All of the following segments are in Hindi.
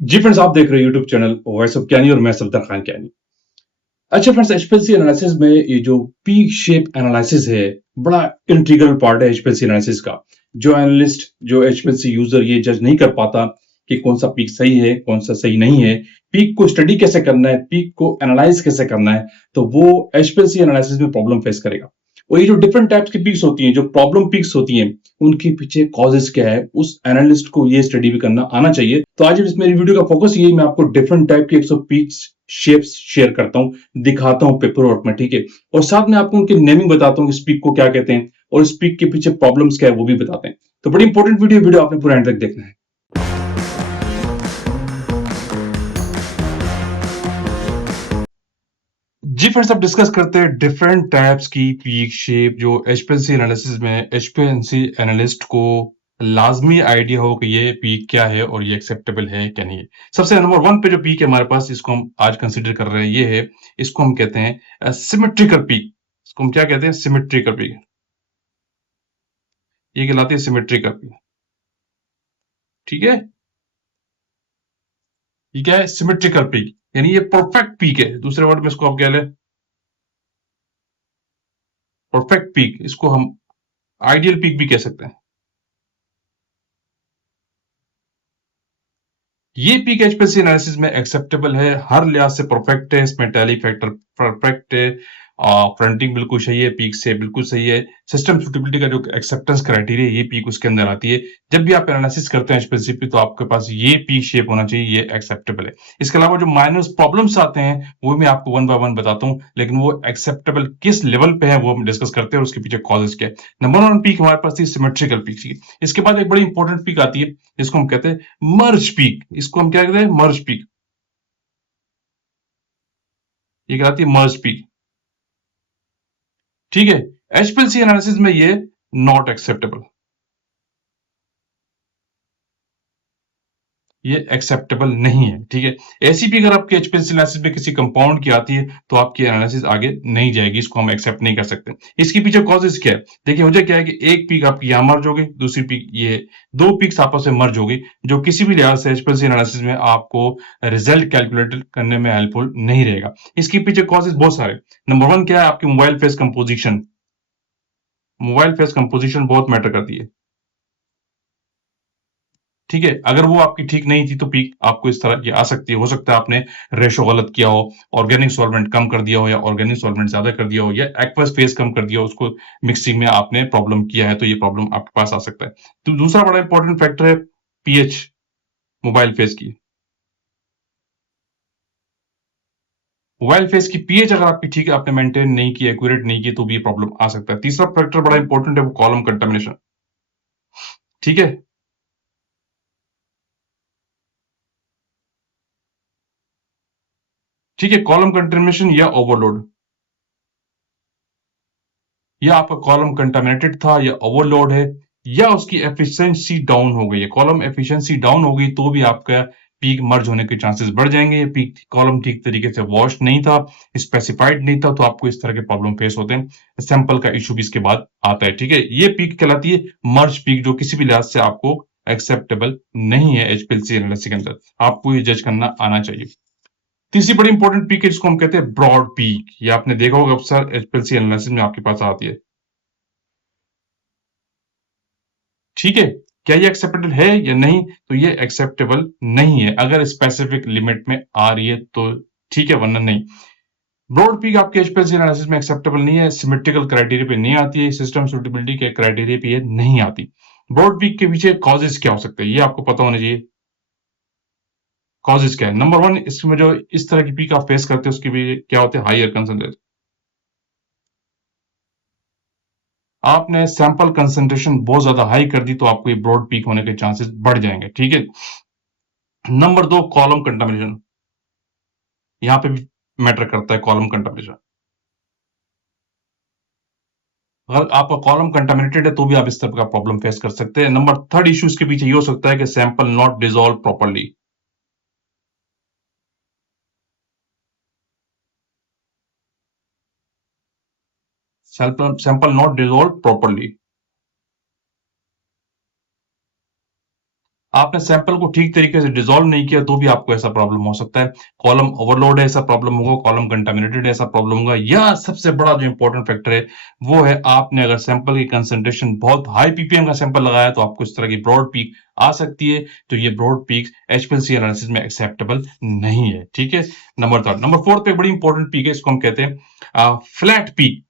जी फ्रेंड्स, आप देख रहे हैं यूट्यूब चैनल वॉइस ऑफ ज्ञानी और मैं सल्तान खान ज्ञानी। अच्छा फ्रेंड्स, एचपीएलसी एनालिसिस में ये जो पीक शेप एनालिसिस है, बड़ा इंटीग्रल पार्ट है एचपीएलसी एनालिसिस का। जो एनालिस्ट, जो एचपीएलसी यूजर ये जज नहीं कर पाता कि कौन सा पीक सही है, कौन सा सही नहीं है, पीक को स्टडी कैसे करना है, पीक को एनालाइज कैसे करना है, तो वो एचपीएलसी एनालिसिस में प्रॉब्लम फेस करेगा। और ये जो डिफरेंट टाइप्स की पीक्स होती हैं, जो प्रॉब्लम पीक्स होती हैं, उनके पीछे कॉजेस क्या है, उस एनालिस्ट को ये स्टडी भी करना आना चाहिए। तो आज इस मेरी वीडियो का फोकस यही, मैं आपको डिफरेंट टाइप के 100 पीक्स शेप्स शेयर करता हूं, दिखाता हूं पेपर वर्क में, ठीक है। और साथ में आपको उनकी नेमिंग बताता हूं कि स्पीक को क्या कहते हैं और स्पीक के पीछे प्रॉब्लम्स क्या है वो भी बताते हैं। तो बड़ी इंपॉर्टेंट वीडियो आपने पूरा एंड तक देखना है। जी फ्रेंड्स, अब डिस्कस करते हैं डिफरेंट टाइप्स की पीक शेप जो एचपीएलसी एनालिसिस में एचपीएलसी एनालिस्ट को लाजमी आइडिया हो कि ये पीक क्या है और ये एक्सेप्टेबल है क्या नहीं है। सबसे नंबर वन पे जो पीक है हमारे पास, इसको हम आज कंसीडर कर रहे हैं, ये है, इसको हम कहते हैं सिमेट्रिकल पीक। इसको हम क्या कहते हैं? Symmetrical peak. ये कहलाती है सिमेट्रिकल पीक, ठीक है। ये क्या है? सिमेट्रिकल पीक, यानी ये परफेक्ट पीक है। दूसरे वर्ड में इसको आप कह लें परफेक्ट पीक, इसको हम आइडियल पीक भी कह सकते हैं। ये पीक एचपीएलसी एनालिसिस में एक्सेप्टेबल है, हर लिहाज से परफेक्ट है। इसमें टैली फैक्टर परफेक्ट है, फ्रंटिंग बिल्कुल सही है, पीक से बिल्कुल सही है। सिस्टम सुटेबिलिटी का जो एक्सेप्टेंस क्राइटेरिया, ये पीक उसके अंदर आती है। जब भी आप एनालिसिस करते हैं एचपीएलसी पे, तो आपके पास ये पीक शेप होना चाहिए, ये एक्सेप्टेबल है। इसके अलावा जो माइनस प्रॉब्लम्स आते हैं वो मैं आपको वन बाय वन बताता हूँ, लेकिन वो एक्सेप्टेबल किस लेवल पे है वो हम डिस्कस करते हैं और उसके पीछे कॉजेस क्या है। नंबर वन पीक हमारे पास थी सिमेट्रिकल पीक थी। इसके बाद एक बड़ी इंपॉर्टेंट पीक आती है, जिसको हम कहते हैं मर्ज पीक। इसको हम क्या कहते हैं? मर्ज पीक। ये कहलाती है मर्ज पीक, ठीक है। एचपीएलसी एनालिसिस में ये नॉट एक्सेप्टेबल, ये एक्सेप्टेबल नहीं है, ठीक है। ऐसी भी अगर आपकी एचपीएलसी एनालिसिस में किसी कंपाउंड की आती है, तो आपकी एनालिसिस आगे नहीं जाएगी, इसको हम एक्सेप्ट नहीं कर सकते। इसके पीछे कॉजेस क्या है? देखिए, मुझे क्या है कि एक पीक आपकी यहां मर्ज हो गई, दूसरी पीक ये, दो पीक्स आपस में मर्ज हो गई, जो किसी भी लिहाज से एचपीएलसी एनालिसिस में आपको रिजल्ट कैलकुलेट करने में हेल्पफुल नहीं रहेगा। इसके पीछे कॉजेस बहुत सारे। नंबर वन क्या है? आपकी mobile face composition. Mobile face composition बहुत मैटर करती है, ठीक है। अगर वो आपकी ठीक नहीं थी, तो पीक आपको इस तरह की आ सकती है। हो सकता है आपने रेशो गलत किया हो, ऑर्गेनिक सॉल्वेंट कम कर दिया हो, या ऑर्गेनिक सॉल्वेंट ज्यादा कर दिया हो, या एक्वस फेस कम कर दिया हो, उसको मिक्सिंग में आपने प्रॉब्लम किया है, तो ये प्रॉब्लम आपके पास आ सकता है। तो दूसरा बड़ा इंपॉर्टेंट फैक्टर है पीएच मोबाइल फेस की। मोबाइल फेस की पीएच अगर आपकी ठीक है, आपने मेंटेन नहीं की, एक्यूरेट नहीं की, तो भी ये प्रॉब्लम आ सकता है। तीसरा फैक्टर बड़ा इंपॉर्टेंट है, वो कॉलम कंटामिनेशन, ठीक है। ठीक है, कॉलम कंटामिनेशन या ओवरलोड, या आपका कॉलम कंटामिनेटेड था या ओवरलोड है, या उसकी एफिशिएंसी डाउन हो गई है। कॉलम एफिशिएंसी डाउन हो गई तो भी आपका पीक मर्ज होने के चांसेस बढ़ जाएंगे। पीक कॉलम ठीक तरीके से वॉश नहीं था, स्पेसिफाइड नहीं था, तो आपको इस तरह के प्रॉब्लम फेस होते हैं। सैंपल का इशू भी इसके बाद आता है, ठीक है। ये पीक कहलाती है मर्ज पीक, जो किसी भी लिहाज से आपको एक्सेप्टेबल नहीं है एचपीएलसी एनालिसिस के अंदर। आपको ये जज करना आना चाहिए। तीसरी बड़ी इंपॉर्टेंट पीक है, जिसको हम कहते हैं ब्रॉड पीक। ये आपने देखा होगा अक्सर एचपीएलसी एनालिसिस में आपके पास आती है, ठीक है। क्या ये एक्सेप्टेबल है या नहीं? तो ये एक्सेप्टेबल नहीं है। अगर स्पेसिफिक लिमिट में आ रही है तो ठीक है, वरना नहीं। ब्रॉड पीक आपके एचपीएलसी एनालिसिस में एक्सेप्टेबल नहीं है, सिमेट्रिकल क्राइटेरिया पे नहीं आती है, सिस्टम सुटेबिलिटी के क्राइटेरिया पे ये नहीं आती। ब्रॉड पीक के पीछे कॉजेस क्या हो सकते हैं, ये आपको पता होना चाहिए। कॉजेस क्या है? नंबर वन, इसमें जो इस तरह की पीक आप फेस करते हैं, उसके भी क्या होते हैं? Higher concentration. आपने सैंपल कंसंट्रेशन बहुत ज्यादा हाई कर दी, तो आपको ये ब्रॉड पीक होने के चांसेस बढ़ जाएंगे, ठीक है। नंबर दो, कॉलम कंटामिनेशन। यहाँ पे भी मैटर करता है कॉलम कंटामिनेशन। अगर आपका कॉलम कंटामिनेटेड है, तो भी आप इस तरह का प्रॉब्लम फेस कर सकते हैं। नंबर थर्ड इश्यू इसके पीछे ये हो सकता है कि sample not dissolve properly. Sample not dissolve properly. आपने सैंपल को ठीक तरीके से डिसॉल्व नहीं किया तो भी आपको ऐसा प्रॉब्लम हो सकता है। कॉलम ओवरलोड है, ऐसा प्रॉब्लम होगा। कॉलम कंटामिनेटेड है, ऐसा प्रॉब्लम होगा। या सबसे बड़ा जो इंपॉर्टेंट फैक्टर है वो है, आपने अगर सैंपल की कंसंट्रेशन बहुत हाई पीपीएम का सैंपल लगाया तो आपको इस तरह की ब्रॉड पीक आ सकती है। तो ये ब्रॉड पीक एचपीएलसी एनालिसिस में एक्सेप्टेबल नहीं है। ठीक है, नंबर थर्ड। नंबर फोर्थ पे एक बड़ी इंपॉर्टेंट पीक है, इसको हम कहते हैं फ्लैट पीक।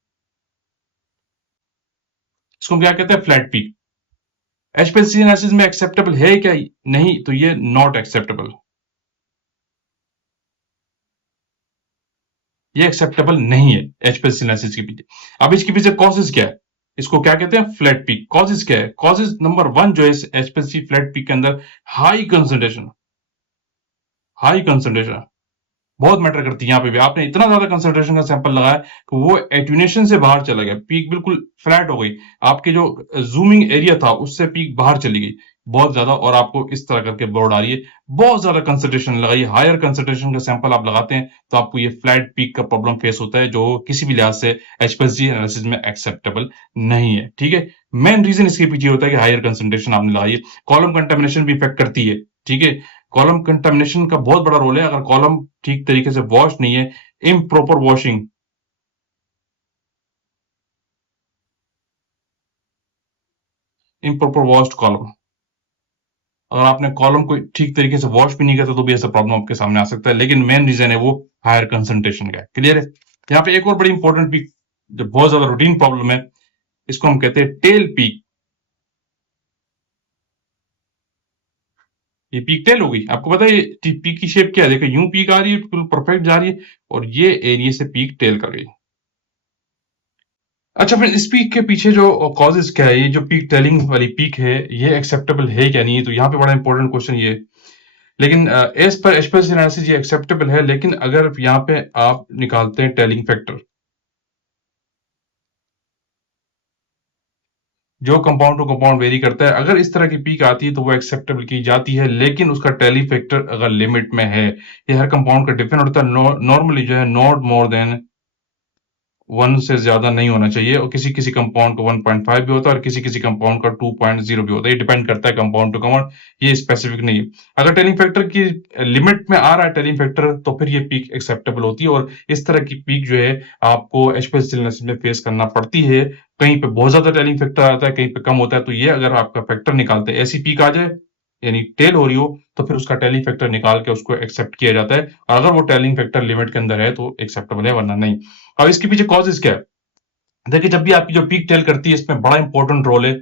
इसको हम क्या कहते हैं? Flat peak. एचपीएलसी एनालिसिस में एक्सेप्टेबल है क्या? नहीं, तो ये नॉट एक्सेप्टेबल, ये एक्सेप्टेबल नहीं है एचपीएलसी एनालिसिस के पीछे। अब इसके पीछे कॉजेज क्या है? इसको क्या कहते हैं? Flat peak. कॉजेज क्या है? कॉजेज नंबर वन जो है एचपीएलसी फ्लैट पीक के अंदर, हाई कंसंट्रेशन। हाई कंसंट्रेशन बहुत मैटर करती है। यहाँ पे भी आपने इतना ज्यादा कंसंट्रेशन का सैंपल लगाया कि वो एट्यूनेशन से बाहर चला गया, पीक बिल्कुल फ्लैट हो गई। आपके जो जूमिंग एरिया था उससे पीक बाहर चली गई बहुत ज्यादा, और आपको इस तरह करके बोर्ड आ रही है। बहुत ज्यादा कंसंट्रेशन लगाई, हायर कंसंट्रेशन का सैंपल आप लगाते हैं तो आपको ये फ्लैट पीक का प्रॉब्लम फेस होता है, जो किसी भी लिहाज से एचपीएलसी एनालिसिस में एक्सेप्टेबल नहीं है। ठीक है, मेन रीजन इसके पीछे होता है कि हायर कंसंट्रेशन आपने लगाई है। कॉलम कंटेमिनेशन भी इफेक्ट करती है। ठीक है, कॉलम कंटामिनेशन का बहुत बड़ा रोल है। अगर कॉलम ठीक तरीके से वॉश नहीं है, improper washing, improper washed column, अगर आपने कॉलम को ठीक तरीके से वॉश भी नहीं किया तो भी ऐसा प्रॉब्लम आपके सामने आ सकता है। लेकिन मेन रीजन है वो हायर कंसंट्रेशन का है। क्लियर है? यहाँ पे एक और बड़ी इंपॉर्टेंट पीक जो बहुत ज्यादा रूटीन प्रॉब्लम है, इसको हम कहते हैं टेल पीक। ये पीक टेल होगी, आपको पता है ये पीक की शेप क्या है? देखो, यूं पीक आ रही है, बिल्कुल परफेक्ट जा रही है, और ये एरिया से पीक टेल कर गई। अच्छा, फिर इस पीक के पीछे जो कॉजेज क्या है? ये जो पीक टेलिंग वाली पीक है, ये एक्सेप्टेबल है क्या नहीं है? तो यहाँ पे बड़ा इंपॉर्टेंट क्वेश्चन ये है। लेकिन एज पर एचपीएलसी एनालिसिस ये एक्सेप्टेबल है, लेकिन अगर यहाँ पे आप निकालते हैं टेलिंग फैक्टर, जो कंपाउंड टू कंपाउंड वेरी करता है, अगर इस तरह की पीक आती है तो वो एक्सेप्टेबल की जाती है, लेकिन उसका टेली फैक्टर अगर लिमिट में है, ये हर कंपाउंड का डिफरेंट होता है। नॉर्मली जो है नॉट मोर देन 1 से ज्यादा नहीं होना चाहिए, और किसी किसी कंपाउंड को 1.5 भी होता है और किसी किसी कंपाउंड का 2.0 भी होता है। ये डिपेंड करता है कंपाउंड टू कंपाउंड, ये स्पेसिफिक नहीं है। अगर टेलिंग फैक्टर की लिमिट में आ रहा है टेलिंग फैक्टर, तो फिर ये पीक एक्सेप्टेबल होती है। और इस तरह की पीक जो है आपको एचपीएलसी एनालिसिस में फेस करना पड़ती है। कहीं पे बहुत ज्यादा टेलिंग फैक्टर आता है, कहीं पे कम होता है। तो ये अगर आपका फैक्टर निकालते हैं, ऐसी पीक आ जाए यानी टेल हो रही हो, तो फिर उसका टेलिंग फैक्टर निकाल के उसको एक्सेप्ट किया जाता है। और अगर वो टेलिंग फैक्टर लिमिट के अंदर है तो एक्सेप्टेबल है, वरना नहीं। अब इसके पीछे कॉजेज क्या है? देखिए, जब भी आपकी जो पीक टेल करती है, इसमें बड़ा इंपॉर्टेंट रोल है।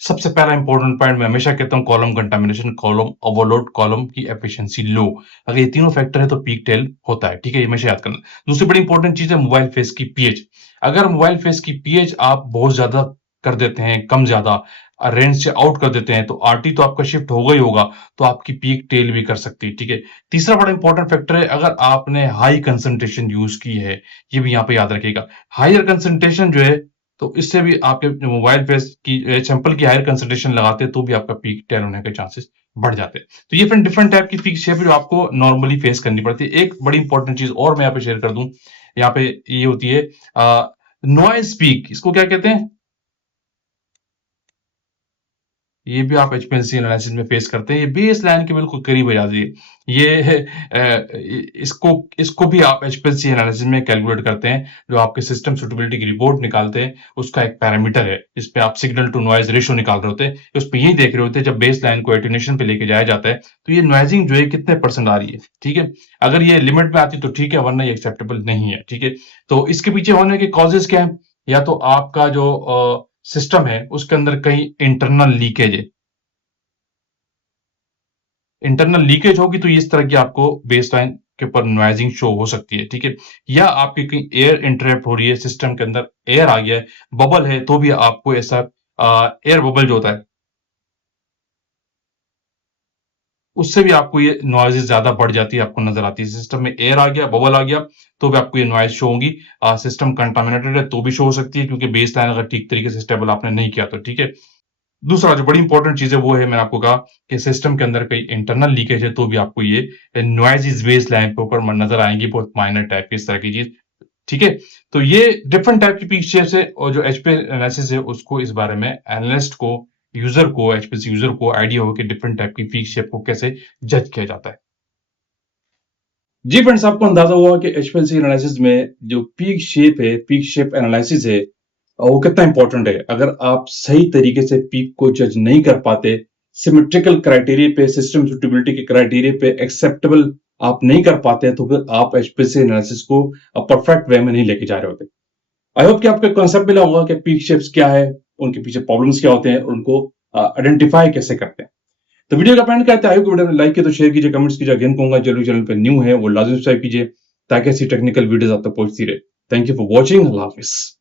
सबसे पहला इंपॉर्टेंट पॉइंट मैं हमेशा कहता हूं, column contamination, column overload, column की एफिशिएंसी लो। अगर ये तीनों फैक्टर है तो पीक टेल होता है। ठीक है, ये हमेशा याद करना। दूसरी बड़ी इंपॉर्टेंट चीज है मोबाइल फेस की पीएच। अगर मोबाइल फेस की पीएच आप बहुत ज्यादा कर देते हैं, कम ज्यादा रेंज से आउट कर देते हैं, तो आरटी तो आपका शिफ्ट होगा ही होगा, तो आपकी पीक टेल भी कर सकती है। ठीक है, तीसरा बड़ा इंपॉर्टेंट फैक्टर है, अगर आपने हाई कंसंट्रेशन यूज की है, ये भी यहाँ पे याद रखिएगा। हायर कंसंट्रेशन जो है, तो इससे भी आपके मोबाइल फेस की सैंपल की हायर कंसंट्रेशन लगाते हैं तो भी आपका पीक टेल होने के चांसेस बढ़ जाते हैं। तो ये फिर डिफरेंट टाइप की पीक शेप जो आपको नॉर्मली फेस करनी पड़ती है। एक बड़ी इंपॉर्टेंट चीज और मैं यहाँ पे शेयर कर दूं, यहाँ पे ये होती है नॉइज पीक। इसको क्या कहते हैं? ये भी आप एचपीएलसी एनालिसिस में फेस करते हैं। ये बेस लाइन के बिल्कुल करीब हो जाती है। ये इसको इसको भी आप एचपीएलसी एनालिसिस में कैलकुलेट करते हैं। जो आपके सिस्टम सुटेबिलिटी की रिपोर्ट निकालते हैं, उसका एक पैरामीटर है। इस पे आप सिग्नल टू नॉइज रेशियो निकाल रहे होते हैं। उस पे यही देख रहे होते हैं, जब बेस लाइन को एटेन्यूएशन पे लेके जाया जाता है तो ये नॉइजिंग जो है कितने परसेंट आ रही है। ठीक है, अगर ये लिमिट में आती तो ठीक है, वरना ये एक्सेप्टेबल नहीं है। ठीक है, तो इसके पीछे होने के कॉजेज क्या है? या तो आपका जो सिस्टम है उसके अंदर कहीं इंटरनल लीकेज है। इंटरनल लीकेज होगी तो इस तरह की आपको बेसलाइन के ऊपर नॉइजिंग शो हो सकती है। ठीक है, या आपकी कहीं एयर इंटरप्ट हो रही है, सिस्टम के अंदर एयर आ गया है, बबल है, तो भी आपको ऐसा एयर बबल जो होता है उससे भी आपको ये नॉइजेस ज्यादा बढ़ जाती है, आपको नजर आती है। सिस्टम में एयर आ गया, बबल आ गया, तो भी आपको ये नॉइज शो होगी। सिस्टम कंटामिनेटेड है तो भी शो हो सकती है, क्योंकि बेस लाइन अगर ठीक तरीके से स्टेबल आपने नहीं किया तो। ठीक है, दूसरा जो बड़ी इंपॉर्टेंट चीज है वो है, मैंने आपको कहा कि सिस्टम के अंदर कई इंटरनल लीकेज है तो भी आपको ये नॉइज बेस लाइन के ऊपर नजर आएंगी, बहुत माइनर टाइप की इस तरह की चीज। ठीक है, तो ये डिफरेंट टाइप की पिक्चर्स है, और जो एचपी एनालिसिस है उसको इस बारे में एनालिस्ट को यूजर को, एचपीएलसी यूजर को आइडिया हो कि डिफरेंट टाइप की पीक शेप को कैसे जज किया जाता है। जी फ्रेंड्स, आपको अंदाजा हुआ कि एचपीएलसी एनालिसिस में जो पीक शेप है, पीक शेप एनालिसिस है, वो कितना इंपॉर्टेंट है। अगर आप सही तरीके से पीक को जज नहीं कर पाते, सिमेट्रिकल क्राइटेरिया पे, सिस्टम सुटेबिलिटी के क्राइटेरिया पे एक्सेप्टेबल आप नहीं कर पाते, तो फिर आप एचपीएलसी एनालिसिस को परफेक्ट वे में नहीं लेके जा रहे होते। आई होप कि आपको कॉन्सेप्ट मिला होगा कि पीक शेप्स क्या है, उनके पीछे प्रॉब्लम्स क्या होते हैं, और उनको आइडेंटिफाई कैसे करते हैं। तो वीडियो का कमेंट करते हैं, वीडियो में लाइक किया तो शेयर कीजिए, कमेंट्स कीजिए। अगेन कहूंगा, जो चैनल पे न्यू है वो लाजमी सब्सक्राइब कीजिए ताकि ऐसी टेक्निकल वीडियोस आप तक पहुंचती रहे। Thank you for watching. Allah Hafiz.